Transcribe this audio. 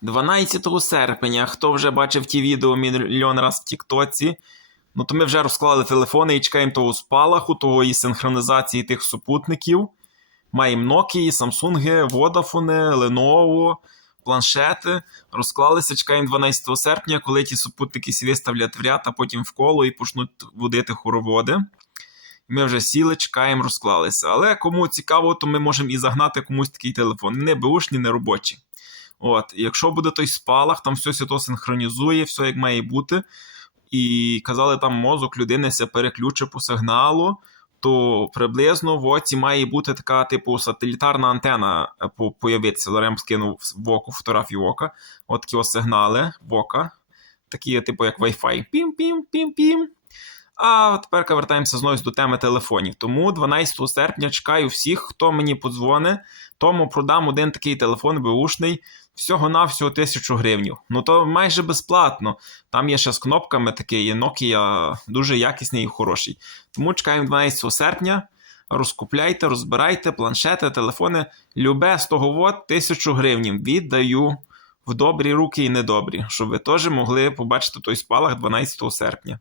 12 серпня, хто вже бачив ті відео мільйон раз в Тіктоці, ну то ми вже розклали телефони і чекаємо того спалаху, того і синхронізації тих супутників. Маємо Nokia, Samsung, Vodafone, Lenovo, планшети. Розклалися, чекаємо 12 серпня, коли ті супутники виставлять в ряд, а потім в коло і почнуть водити хороводи. Ми вже сіли, чекаємо, розклалися. Але кому цікаво, то ми можемо і загнати комусь такий телефон. Не беушні, не робочі. От, якщо буде той спалах, там все то синхронізує, все як має бути. І казали, там мозок людини се переключить по сигналу, то приблизно в оці має бути така, типу, сателітарна антена е, по- появитися. Зараз я скинув в око фотографію ока. От такі ось сигнали в ока. Такі, типу, як Wi-Fi. Пім-пім-пім-пім. А тепер вертаємося знову до теми телефонів. Тому 12 серпня чекаю всіх, хто мені подзвонить, тому продам один такий телефон беушний всього-навсього тисячу гривень. Ну то майже безплатно. Там є ще з кнопками такий, Nokia дуже якісний і хороший. Тому чекаємо 12 серпня. Розкупляйте, розбирайте планшети, телефони. Любе з того от тисячу гривень віддаю в добрі руки і недобрі, щоб ви теж могли побачити той спалах 12 серпня.